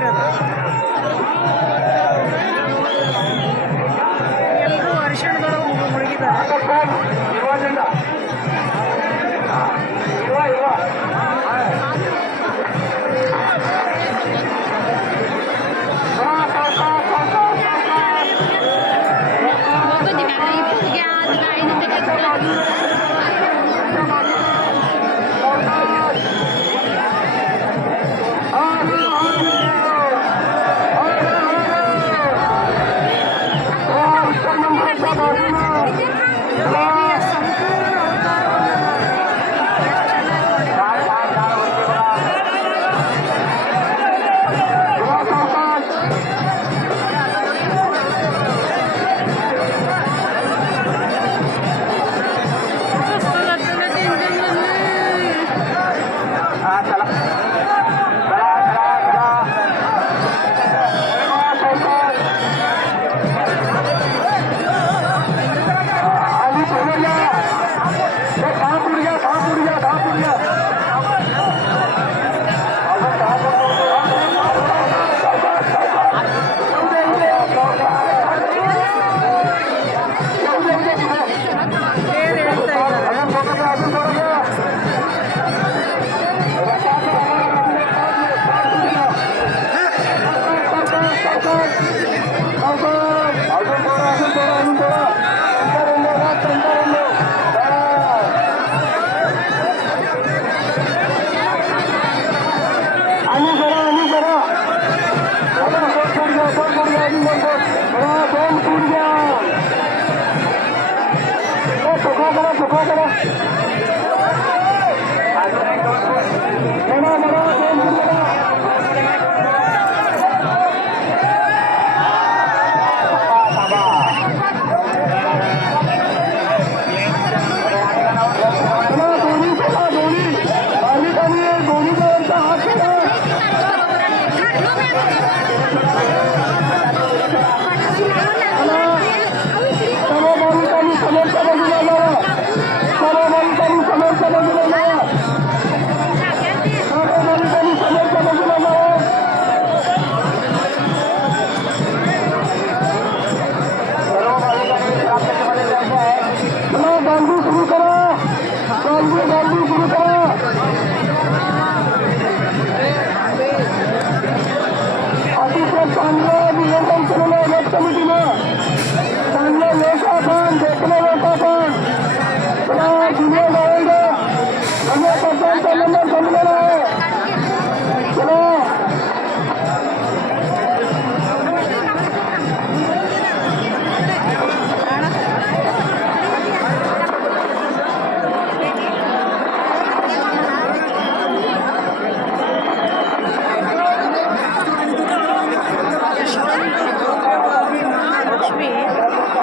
ಇರೋದು. ಎಲ್ಲರೂ ಅರಿಶಿಣದೊಳಗೆ ಮುಳುಗಿದ್ದಾರೆ.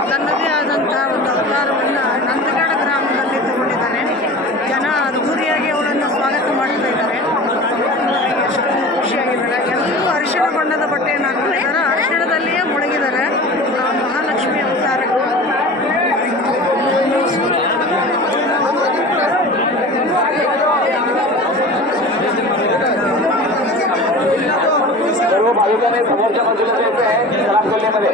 ತನ್ನದೇ ಆದಂತಹ ಒಂದು ಅವತಾರವನ್ನು ನಂದಗಡ ಗ್ರಾಮದಲ್ಲಿ ತಗೊಂಡಿದ್ದಾರೆ. ಜನ ಅದ್ಧೂರಿಯಾಗಿ ಅವರನ್ನು ಸ್ವಾಗತ ಮಾಡ್ತಾ ಇದ್ದಾರೆ. ಎಷ್ಟೊಂದು ಖುಷಿಯಾಗಿದ್ದಾರೆ. ಎಲ್ಲರೂ ಅರಿಶಿಣ ಬಣ್ಣದ ಬಟ್ಟೆಯನ್ನು ಹಾಕೊಂಡಿದ್ದಾರೆ. ಅರಿಶಿಣದಲ್ಲಿಯೇ ಮುಳುಗಿದ್ದಾರೆ. ಮಹಾಲಕ್ಷ್ಮಿ ಅವತಾರಗಳು भाविकांनी समोरच्या बाजूला द्यायचं आहे खराब गल्लीमध्ये.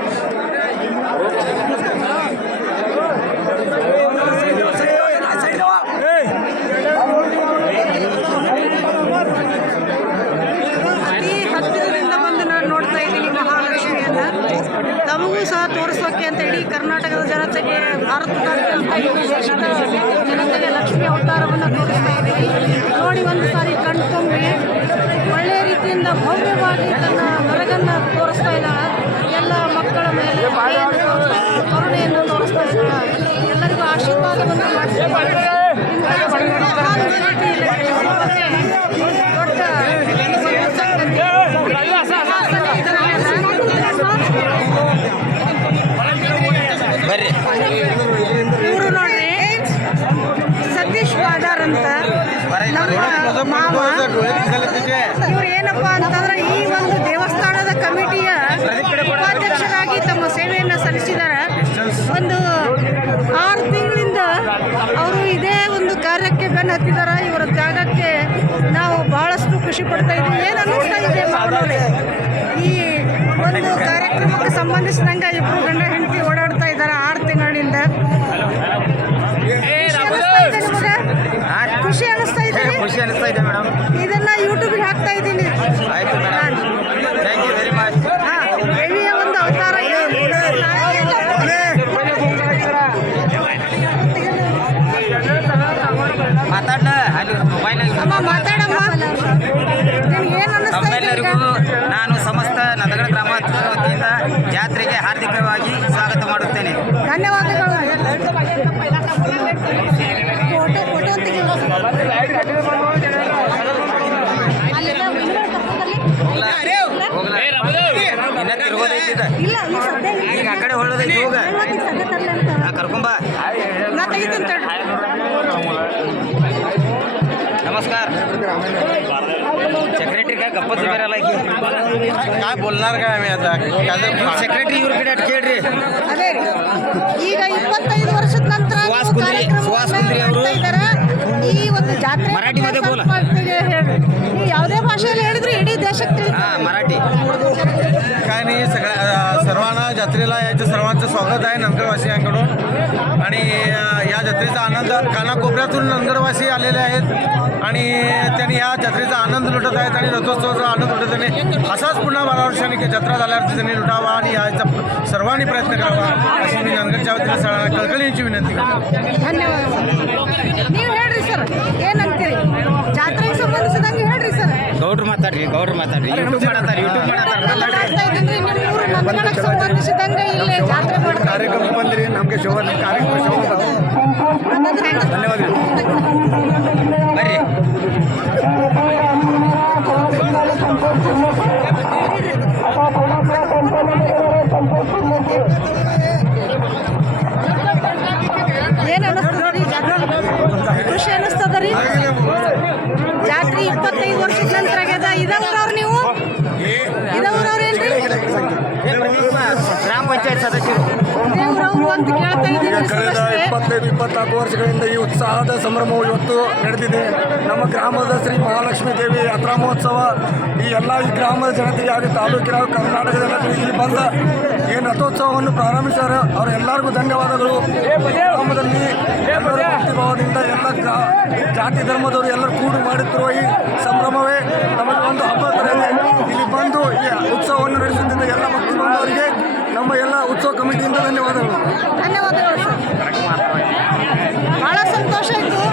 ಅತಿ ಹತ್ತಿರದಿಂದ ಬಂದು ನಾನು ನೋಡ್ತಾ ಇದ್ದೀನಿ ಮಹಾಲಕ್ಷ್ಮಿಯನ್ನ. ತಮಗೂ ಸಹ ತೋರಿಸೋಕೆ ಅಂತ ಇಡೀ ಕರ್ನಾಟಕದ ಜನತೆಗೆ, ಭಾರತದಾದ್ಯಂತ ಈ ದೇಶದ ಜನತೆಗೆ ಲಕ್ಷ್ಮಿ ಅವತಾರವನ್ನು ತೋರಿಸ್ತಾ ಇದ್ದೀವಿ. ನೋಡಿ ಒಂದು ಸಾರಿ ಕಣ್ತುಂಬಿ ಒಳ್ಳೆಯ ರೀತಿಯಿಂದ ಭವ್ಯವಾಗಿ ತನ್ನ ಹೊರಗನ್ನು ತೋರಿಸ್ತಾ ಇದ್ದಾಳೆ. ಎಲ್ಲ ಮಕ್ಕಳ ಮೇಲೆ ಕರುಣೆಯನ್ನು ತೋರಿಸ್ತಾ ಇದ್ದಾಳೆ. ಎಲ್ಲರಿಗೂ ಆಶೀರ್ವಾದವನ್ನು ಮಾಡ್ತಿದ್ದಾಳೆ. ಇವರು ನೋಡ್ರಿ ಸತೀಶ್ ವಾದಾರ್ ಅಂತ ನಮ್ಮ ಮಾವ. ಇವ್ರು ಏನಪ್ಪ ಅಂತಂದ್ರೆ ಈ ಒಂದು ದೇವಸ್ಥಾನದ ಕಮಿಟಿಯ ಉಪಾಧ್ಯಕ್ಷರಾಗಿ ತಮ್ಮ ಸೇವೆಯನ್ನು ಸಲ್ಲಿಸಿದ್ದಾರೆ. ಒಂದು 6 ತಿಂಗಳಿಂದ ಅವರು ಇದೇ ಒಂದು ಕಾರ್ಯಕ್ಕೆ ಬೆನ್ನು ಹತ್ತಿದ್ದಾರೆ. ಇವರ ತ್ಯಾಗಕ್ಕೆ ನಾವು ಬಹಳಷ್ಟು ಖುಷಿ ಪಡ್ತಾ ಇದ್ದೀವಿ. ಏನು ಅನ್ನಿಸ್ತಾ ಇದೆ ಮಾವನವ್ರೆ? ಒಂದು ಕಾರ್ಯಕ್ರಮಕ್ಕೆ ಸಂಬಂಧಿಸಿದಂಗೆ ಇಬ್ರು ಗಂಡ ಹೆಂಡತಿ ಓಡಾಡ್ತಾ ಇದ್ದಾರೆ 6 ತಿಂಗಳಿಂದ. ಖುಷಿ ಅನಿಸ್ತಾ ಇದೆ? ಖುಷಿ ಅನಿಸ್ತಾ ಇದೆ ಮೇಡಮ್. ಇದನ್ನ ಯೂಟ್ಯೂಬ್ಗೆ ಹಾಕ್ತಾ ಇದ್ದೀನಿ. ಆಯ್ತು madam, thank you very much. ದೇವಿಯ ಒಂದು ಅವತಾರ ಮಾತಾಡ ಅಲ್ಲಿ ಮೊಬೈಲ್ ಅಮ್ಮ ಮಾತಾಡಮ್ಮ. ನಿನ್ಗೆ ಏನು ಅನ್ನಿಸ್ತಾ ಇದೆ ಈಗ? ತಮ್ಮೆಲ್ಲರಿಗೂ ನಾನು ಸಮಸ್ತ ನದಗಡ ಗ್ರಾಮಾಂತರ ವತಿಯಿಂದ ಜಾತ್ರೆಗೆ ಹಾರ್ದಿಕವಾಗಿ ಸ್ವಾಗತ ಮಾಡುತ್ತೇನೆ. ಧನ್ಯವಾದಗಳು. ಫೋಟೋ ಫೋಟೋ ಇನ್ನ ತಿರ್ಗೋದೈತಿದ ಇಲ್ಲ ಈ ಸದ್ಯ ಈಗ ಆ ಕಡೆ ಹೊಳ್ಳೋದೈತಿ. ಹೋಗ ಸದ್ಯ ತರಲಿ ಅಂತ ಕರ್ಕೊಂಬ. ನಾ ತೆಗಿತೀನಿ ತಡ್ರಿ. नमस्कार. सेक्रेटरी काय गप्पच उभे राहिला की काय बोलणार काय आम्ही आता? सेक्रेटरी इव्हर ಕೇಳ್ರಿ. ಅದೇ ರೀ, ಈಗ 25 ವರ್ಷದ ನಂತರ ಸುಹಾಸ್ ಕುಂದ್ರಿ ಅವರು ಈ ಒಂದು ಜಾತ್ರೆ ಮರಾಠಿमध्ये बोला. ಹೇಳ್ರಿ. ನೀವು ಯಾವುದೇ ಭಾಷೆಯಲ್ಲಿ ಹೇಳಿದ್ರು ಇಡೀ ದೇಶಕ್ಕೆ ತಿಳಿಯುತ್ತೆ. हां मराठी. काय नाही, सर्वांना जत्रेला यायचं सर्वांचं स्वागत आहे नंदगडवासियांकडून. आणि या जत्रेचा आनंद कानाकोपऱ्यातून नंदगडवासी आलेले आहेत आणि त्यांनी या जत्रेचा आनंद लुटत आहेत आणि रथोत्सवाचा आनंद लुटत त्यांनी असाच पुन्हा 12 वर्षांनी जत्रा झाल्यावरती त्यांनी लुटावा आणि याचा सर्वांनी प्रयत्न करावा अशी मी नंदगडच्या वतीने सगळ्यांना कळकळीची विनंती करतो. ಧನ್ಯವಾದಗಳು. ನೀವು ಹೇಳ್ರಿ ಸರ್, ಏನಂತೀರಿ? ಜಾತ್ರೆಗೆ ಸಂಬಂಧಿಸಿದಂಗೆ ಹೇಳ್ರಿ ಸರ್. ಗೌಡ್ರು ಮಾತಾಡ್ರಿ ಯೂಟ್ಯೂಬ್ ಮಾಡತ್ತಾರೆ ಮಾತಾಡ್ತಾ ಇದ್ದೀನಿ. ನಿಮ್ಮೂರು ನಂದಗಡಕ್ಕೆ ಸಂಬಂಧಿಸಿದಂಗೆ ಇಲ್ಲಿ ಜಾತ್ರೆ ಮಾಡ್ತಾರೆ. कार्यक्रम ಬಂದ್ರಿ ನಮಗೆ ಶೋಭ ನಮ್ಮ ಕಾರ್ಯಕ್ರಮ ಶೋಭ ಧನ್ಯವಾದಗಳು. ಬರ್ರಿ. ಏನು ಅನ್ನಿಸ್ತದ್ರಿ ಜಾತ್ರೆ? ಖುಷಿ ಅನ್ನಿಸ್ತದ ರೀ? ಜಾತ್ರೆ 25 ವರ್ಷದ ನಂತರ ಆಗ್ಯದ. ಇದವ್ರವ್ರು ನೀವು? ಇದವ್ರವ್ರು ಏನ್ರಿ? ಗ್ರಾಮ ಪಂಚಾಯತ್ ಸದಸ್ಯರು. ದೇವ್ರವ್ರು ಅಂತ ಕೇಳ್ತಾ ಇದ್ದೀವಿ ಕಳೆದ ಅಷ್ಟೇ. 25-24 ವರ್ಷಗಳಿಂದ ಈ ಉತ್ಸಾಹದ ಸಂಭ್ರಮವು ಇವತ್ತು ನಡೆದಿದೆ. ನಮ್ಮ ಗ್ರಾಮದ ಶ್ರೀ ಮಹಾಲಕ್ಷ್ಮೀ ದೇವಿ ಯಾತ್ರಾ ಮಹೋತ್ಸವ ಈ ಎಲ್ಲ ಈ ಗ್ರಾಮದ ಜನತೆಗೆ ಹಾಗೂ ತಾಲೂಕಿನ ಕರ್ನಾಟಕದ ಇಲ್ಲಿ ಬಂದ ಏನು ರಥೋತ್ಸವವನ್ನು ಪ್ರಾರಂಭಿಸಿದ್ದಾರೆ ಅವರೆಲ್ಲರಿಗೂ ಧನ್ಯವಾದಗಳು. ಗ್ರಾಮದಲ್ಲಿ ಎಲ್ಲರೂ ಭಕ್ತಿಭಾವದಿಂದ ಎಲ್ಲ ಜಾತಿ ಧರ್ಮದವರು ಎಲ್ಲರೂ ಕೂಡು ಮಾಡುತ್ತಿರುವ ಈ ಸಂಭ್ರಮವೇ ನಮಗೆ ಒಂದು ಹಬ್ಬದ ಥರ ಇದೆ. ಇಲ್ಲಿ ಬಂದು ಈ ಉತ್ಸವವನ್ನು ನಡೆಸುತ್ತಿದ್ದ ಎಲ್ಲ ಭಕ್ತಿ ಬಾಂಧವರಿಗೆ ನಮ್ಮ ಎಲ್ಲ ಉತ್ಸವ ಕಮಿಟಿಯಿಂದ ಧನ್ಯವಾದಗಳು. ಧನ್ಯವಾದಗಳು ಸರ್. ಭಾಳ ಸಂತೋಷ ಆಯಿತು.